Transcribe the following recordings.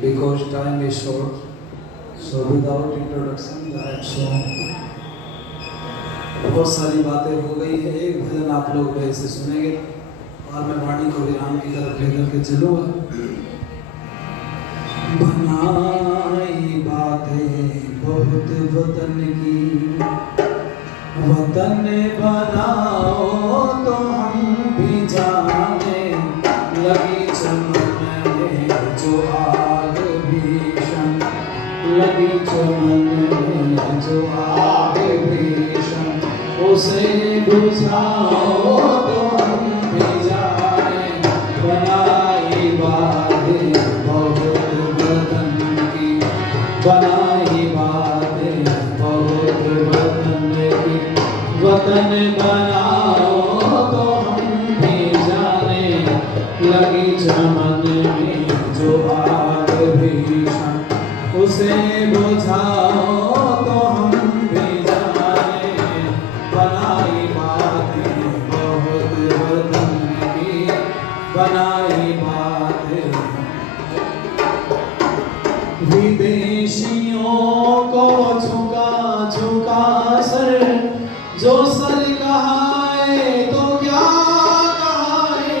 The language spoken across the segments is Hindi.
Because time is short, so without introduction, that song बहुत सारी बातें हो गई है। एक भजन आप लोग मेरे से सुनेंगे और मैं वाणी को विराम की तरफ लेकर के चलूँगा। बनाई बातें बहुत वतन की, वतन बनाओ तो हम भी जाने लगी चमन में जो आग भीषण, लगी चमन में जो आग भीषण, उसे बुझाओ तो हम भी जाने। बनाई बातें बहुत वतन की, बनाई बातें बहुत वतन की, वतन बनाओ तो हम भी जाने लगी चमन में जो आग भीषण, उसे बुझाओ तो हम भी जाने। बनाई बातें बहुत वतन की, बनाई बातें विदेशियों को झुका झुका सर, जो सर कहाए तो क्या कहाए।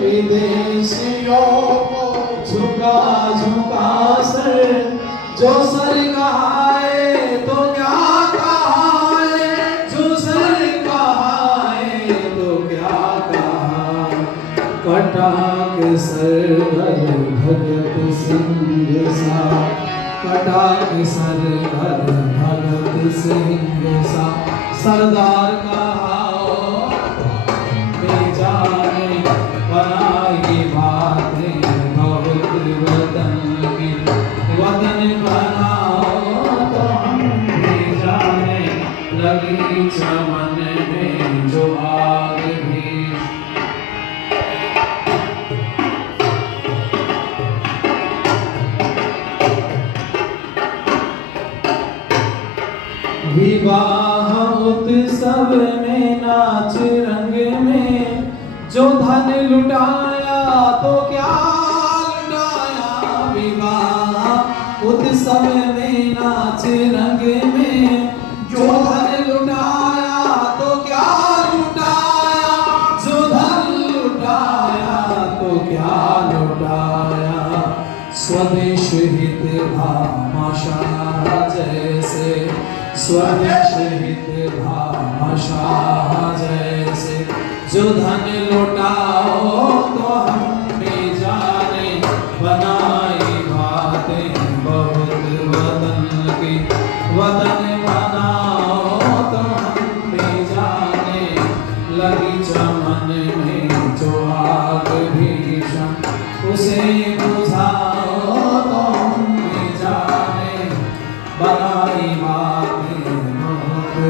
विदेशियों को झुका झुका सर, जो सर कहाए तो क्या कहाए। जो सर कहाए तो क्या कहाए। कटा के सर भगत सिंह सा, कटा के सर भगत सिंह सा, सरदार कहाओ बेजाने। बनाई बातें बहुत वतन की, वतन बनाओ तो हम भी जाने लगी चमन में जो आग भी। विवाह उत्सव में नाच रंग में जो धन लुटाया तो क्या लुटाया। विवाह उत्सव में नाच रंग में जो धन लुटाया तो क्या लुटाया। जो धन लुटाया तो क्या लुटाया। स्वदेश हित भामाशाह जैसे, स्वदेश हित भामाशाह जैसे, जो धन लुटाओ तो हम भी जाने। बनाई बातें बहुत वतन की, वतन बनाओ तो हम भी जाने लगी चमन में जो आग भीषण, उसे बुझाओ तो हम भी जाने। बनाई बातें बहुत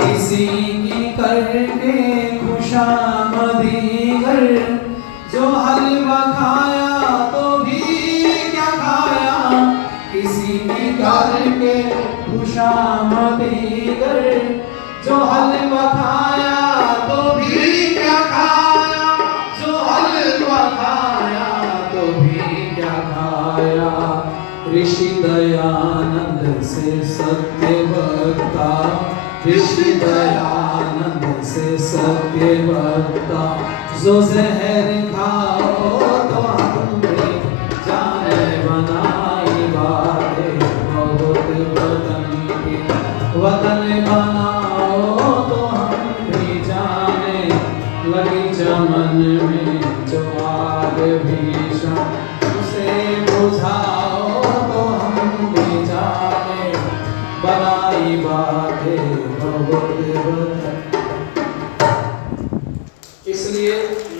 किसी की करके खुशामदी घर, जो हलवा खाया तो भी क्या खाया। किसी की करके खुशामदी घर, जो हलवा खाया तो भी क्या खाया। जो हलवा खाया तो भी क्या खाया। ऋषि दयानंद से सत्य वक्ता, ऋषि दयानंद से सत्य वक्ता, जो जहर खाओ तो हम भी जाने। बनाई बातें बहुत वतन की, वतन बनाओ तो हम भी जाने लगी चमन में जो आग भीषण, उसे बुझाओ तो हम भी जाने। बनाई बातें बहुत वतन। इसलिए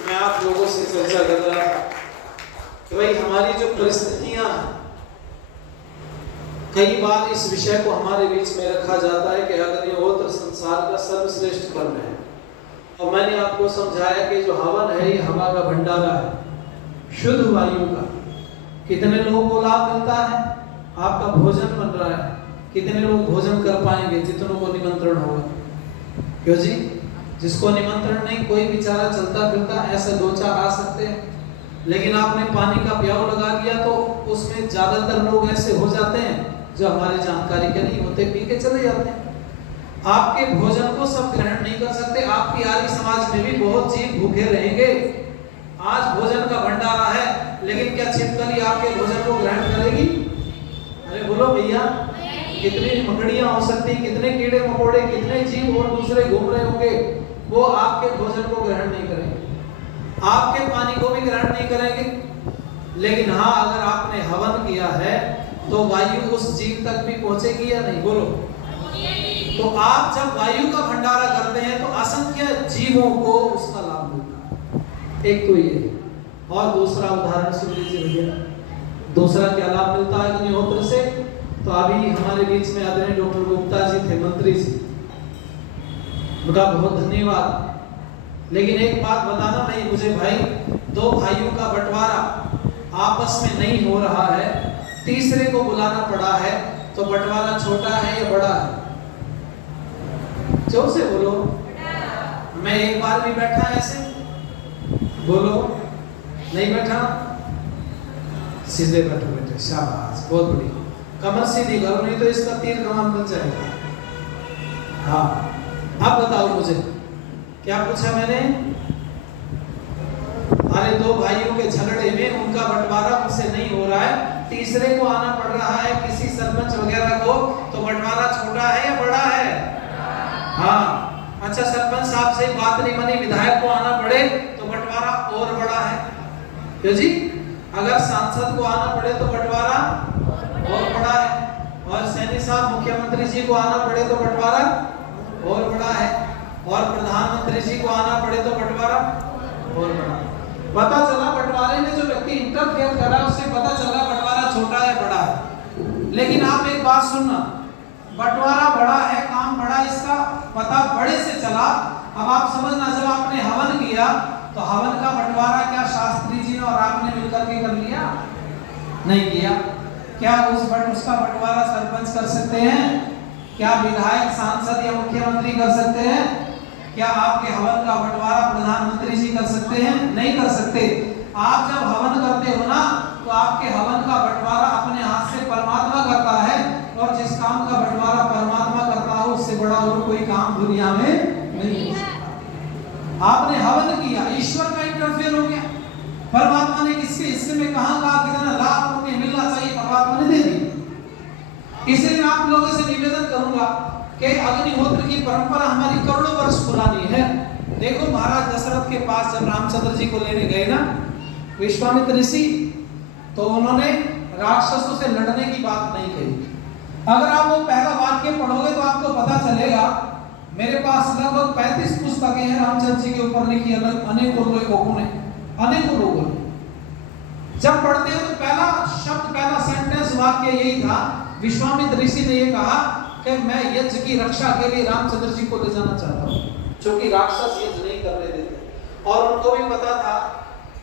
मैं आप लोगों से चर्चा कर रहा था कि भाई हमारी जो परिस्थितियां हैं, कई बार इस विषय को हमारे बीच में रखा जाता है कि अग्निहोत्र संसार का सर्वश्रेष्ठ कर्म है और मैंने आपको समझाया कि जो हवन है ये हवा का भंडारा है, शुद्ध वायु का। कितने लोगों को लाभ मिलता है? आपका भोजन बन रहा है, कितने लोग भोजन कर पाएंगे? जितनों को निमंत्रण होगा। क्यों जी? जिसको निमंत्रण नहीं, कोई बेचारा चलता फिरता ऐसे दो चार आ सकते हैं, लेकिन आपने पानी का प्याऊ लगा दिया तो उसमें ज्यादातर लोग ऐसे हो जाते हैं जो हमारे जानकारी के नहीं होते, पी के चले जाते हैं। आपके भोजन को सब ग्रहण नहीं कर सकते। आपकी आर्य समाज में भी बहुत जीव भूखे रहेंगे। आज भोजन का भंडारा है, लेकिन क्या छिपकली आपके भोजन को ग्रहण करेगी? अरे बोलो भैया, कितनी मकड़ियां हो सकती, कितने कीड़े मकोड़े, कितने जीव और दूसरे घूम रहे होंगे, वो आपके भोजन को ग्रहण नहीं करेंगे, आपके पानी को भी ग्रहण नहीं करेंगे। लेकिन हाँ, अगर आपने हवन किया है तो वायु उस जीव तक भी पहुंचेगी या नहीं? बोलो। तो आप जब वायु का भंडारा करते हैं तो असंख्य जीवों को उसका लाभ मिलता है। एक तो ये, और दूसरा उदाहरण सुन लीजिए भैया। दूसरा क्या लाभ मिलता है अग्निहोत्र से? तो अभी हमारे बीच में आदरणीय डॉक्टर गुप्ता जी थे, मंत्री जी, उनका बहुत धन्यवाद। लेकिन एक बात बताना नहीं मुझे भाई, दो भाइयों का बंटवारा आपस में नहीं हो रहा है, तीसरे को बुलाना पड़ा है, तो बंटवारा छोटा है या बड़ा है? जोर से बोलो। मैं एक बार भी बैठा ऐसे? बोलो। नहीं बैठा? सीधे बैठो बेटे, शाबाश, बहुत बढ़िया। कमर सीधी करो, नहीं तो इसका तीर कमान बन जाएगा। हाँ, अब बताओ मुझे क्या पूछा मैंने? अरे दो भाइयों के झगड़े में उनका बंटवारा उनसे नहीं हो रहा है, तीसरे को आना पड़ रहा है, किसी सरपंच वगैरह को, तो बंटवारा छोटा है या बड़ा है? हाँ, अच्छा सरपंच साहब से बात नहीं बनी, विधायक को आना पड़े तो बंटवारा और बड़ा है। क्यों जी? अगर सांसद को आना पड़े तो बंटवारा और बड़ा है, और सैनी साहब मुख्यमंत्री जी को आना पड़े तो बंटवारा और बड़ा है, और प्रधानमंत्री जी को आना पड़े तो बंटवारा और बड़ा। पता चला बंटवारे में जो व्यक्ति इंटरफेयर कर रहा है उससे पता चला बंटवारा छोटा है बड़ा है। लेकिन आप एक बात सुनना, बंटवारा बड़ा है, काम बड़ा, इसका पता बड़े से चला। अब आप समझना, जब आपने हवन किया तो हवन का बंटवारा क्या शास्त्री जी ने और आपने मिलकर के कर लिया? नहीं किया। क्या उसका बंटवारा सरपंच कर सकते हैं? क्या विधायक, सांसद या मुख्यमंत्री कर सकते हैं? क्या आपके हवन का बंटवारा प्रधानमंत्री जी कर सकते हैं? नहीं कर सकते। आप जब हवन करते हो ना, तो आपके हवन का बंटवारा अपने हाथ से परमात्मा करता है, और जिस काम का बंटवारा परमात्मा करता हो उससे बड़ा और कोई काम दुनिया में नहीं हो सकता। आपने हवन किया, ईश्वर का इंटरफेयर हो गया। परमात्मा ने किसके हिस्से में कहा कितना लाभ उन्हें मिलना चाहिए, परमात्मा ने दे दिया। इसलिए आप लोगों से निवेदन करूंगा कि अग्निहोत्र की परंपरा हमारी करोड़ों वर्ष पुरानी है। देखो, महाराज दशरथ के पास जब रामचंद्र जी को लेने गए ना विश्वामित्र ऋषि, तो उन्होंने राक्षसों से लड़ने की बात नहीं कही। अगर आप वो पहला वाक्य पढ़ोगे तो आपको पता चलेगा, मेरे पास लगभग 35 पुस्तकें हैं रामचंद्र जी के ऊपर लिखी, अनेकों लोगों ने, अनेकों लोगों ने। जब पढ़ते हैं तो पहला शब्द, पहला सेंटेंस, वाक्य यही था, विश्वामित्र ऋषि ने ये कहा कि मैं यज्ञ की रक्षा के लिए रामचंद्र जी को ले जाना चाहता हूँ, क्योंकि राक्षस यज्ञ नहीं करने देते। और उनको भी पता था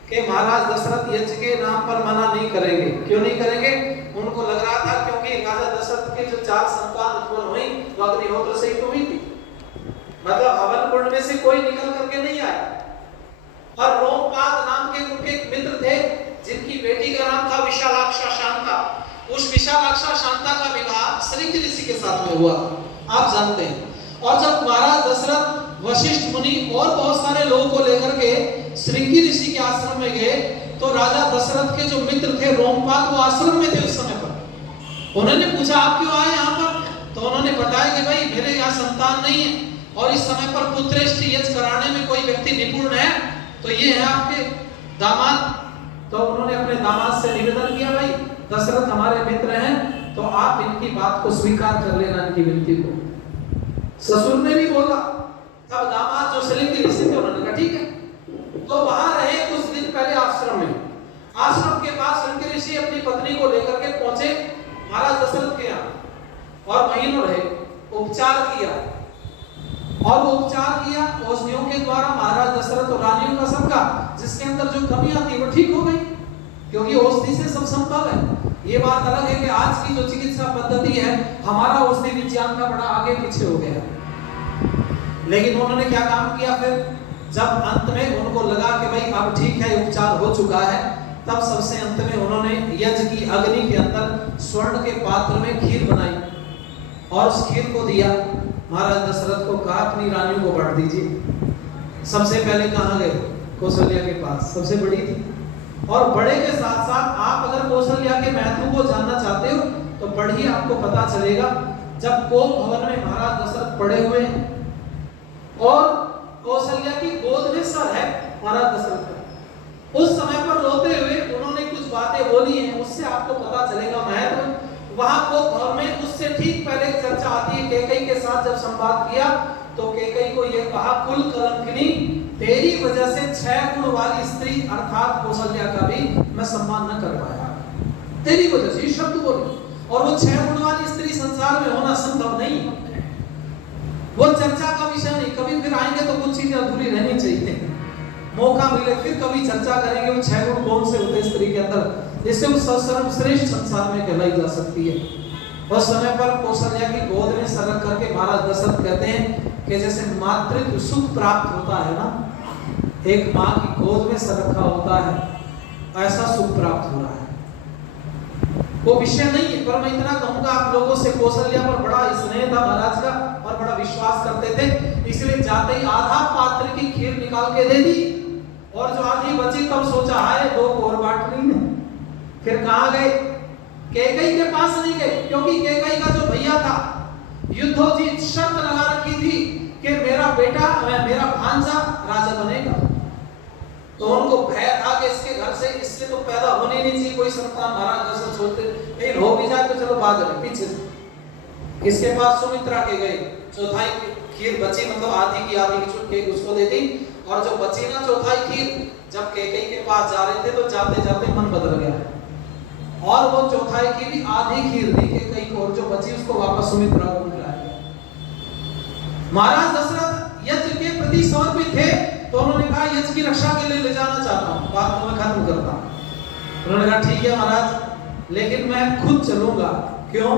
कि महाराज दशरथ यज्ञ के नाम पर मना नहीं करेंगे। क्यों नहीं करेंगे? उनको लग रहा था क्योंकि राजा दशरथ के जो 4 संतान उत्पन्न हुई वो अग्निहोत्र से ही तो हुई थी, मतलब हवन कुंड में से कोई निकल करके नहीं आया। और रोमपाद नाम के उनके एक मित्र थे जिनकी बेटी का नाम था विशालाक्षा शांता। उस विशालाक्षा शांता का विवाह श्रृंगी ऋषि के साथ में हुआ, आप जानते हैं। और जब महाराज दशरथ, वशिष्ठ मुनि और बहुत सारे लोगों को लेकर के श्रृंगी ऋषि के आश्रम में गए, तो राजा दशरथ के जो मित्र थे रोमपाद, वो आश्रम में थे उस समय पर। उन्होंने पूछा आप क्यों आए यहाँ पर? तो उन्होंने बताया कि भाई मेरे यहाँ संतान नहीं है, और इस समय पर पुत्रेष्ठ यज्ञ कराने में कोई व्यक्ति निपुण है, तो ये है आपके दामाद। तो उन्होंने अपने दामाद से निवेदन किया, भाई दशरथ हमारे मित्र हैं, तो आप इनकी बात को स्वीकार कर लेना, इनकी विनती को। ससुर ने भी बोला, तब दामाद जो श्रृंगी ऋषि थे उन्होंने कहा ठीक है। तो वहां रहे कुछ दिन पहले आश्रम में। आश्रम के पास श्रृंगी ऋषि अपनी पत्नी को लेकर के पहुंचे महाराज दशरथ के यहाँ, और महीनों रहे, उपचार किया, और वो उपचार किया औषधियों के द्वारा महाराज दशरथ और रानियों का सबका, जिसके अंदर जो कमियां थी वो ठीक हो गई, क्योंकि औषधि से सब संभव है। ये बात अलग है कि आज की जो चिकित्सा पद्धति है, हमारा औषधि विज्ञान का बड़ा आगे पीछे हो गया। लेकिन उन्होंने क्या काम किया फिर, जब अंत में उनको लगा कि भाई अब ठीक है, उपचार हो चुका है, तब सबसे अंत में उन्होंने यज्ञ की अग्नि के अंदर स्वर्ण के पात्र में खीर बनाई और उस खीर को दिया। महाराज दशरथ को कहा अपनी रानियों को बांट दीजिए। सबसे पहले कहाँ गए? कौशल्या के पास, सबसे बड़ी थी। और बड़े के साथ साथ आप अगर कौशल्या के महत्व को जानना चाहते हो तो पढ़िए, आपको पता चलेगा। जब कोप भवन में महाराज दशरथ पड़े हुए और कौशल्या की गोद में सर है महाराज दशरथ का, उस समय पर रोते हुए उन्होंने कुछ बातें बोली हैं, उससे आपको पता चलेगा महत्व। वहां कोप भवन में उससे ठीक पहले चर्चा आती है, कैकेयी के साथ जब संवाद किया तो कैकेयी को यह कहा, कुल कलंकिनी, तेरी वजह से 6 गुण वाली स्त्री अर्थात कौशल्या का भी मैं सम्मान न कर पाया, तेरी वजह से। शब्द बोले, और वो 6 गुण वाली स्त्री संसार में होना संभव नहीं, वो चर्चा का विषय नहीं। कभी फिर आएंगे तो कुछ चीजें अधूरी रहनी चाहिए, मौका मिले फिर कभी चर्चा करेंगे वो 6 गुण कौन से होते स्त्री के अंदर, जिससे वो सर्वश्रेष्ठ संसार में कहलाई जा सकती है। उस समय पर कौशल्या की गोद में सर रख करके महाराज दशरथ कहते हैं कि जैसे मातृत्व सुख प्राप्त होता है ना, एक माँ की गोद में सर रखा होता है, ऐसा सुख प्राप्त हो रहा है। वो विषय नहीं है, पर मैं इतना कहूंगा आप लोगों से, कौशल्या पर बड़ा स्नेह था महाराज का और बड़ा विश्वास करते थे, इसलिए जाते ही आधा पात्र की खीर निकाल के दे दी, और जो आधी बची तब सोचा है 2 को और बांटनी है। फिर कहाँ गए? कैकेयी के पास नहीं गए, क्योंकि कैकेयी का जो भैया था युद्धोजित शर्त लगा रखी थी कि मेरा बेटा, मेरा भांजा राजा बनेगा। तो उनको भय था कि इसके घर से, इससे तो पैदा होने नहीं चाहिए कोई संतान। महाराज दशरथ सोचते हो भी जाए तो चलो बाद में पीछे से। किसके पास? सुमित्रा के गए, चौथाई खीर बची, मतलब आधी की आधी की चुटकी उसको दे दी, और जो बची ना चौथाई खीर, जब कैकेयी के पास जा रहे थे तो जाते जाते मन बदल गया, और वो चौथाई की भी आधी खीर दी कैकेयी को, और जो बची उसको वापस सुमित्रा को खिलाया। महाराज दशरथ यज्ञ के प्रति समर्पित थे, तो उन्होंने कहा यज्ञ की रक्षा के लिए ले जाना चाहता हूं, बात को मैं खत्म करता हूं। उन्होंने कहा ठीक है महाराज, लेकिन मैं खुद चलूंगा। क्यों?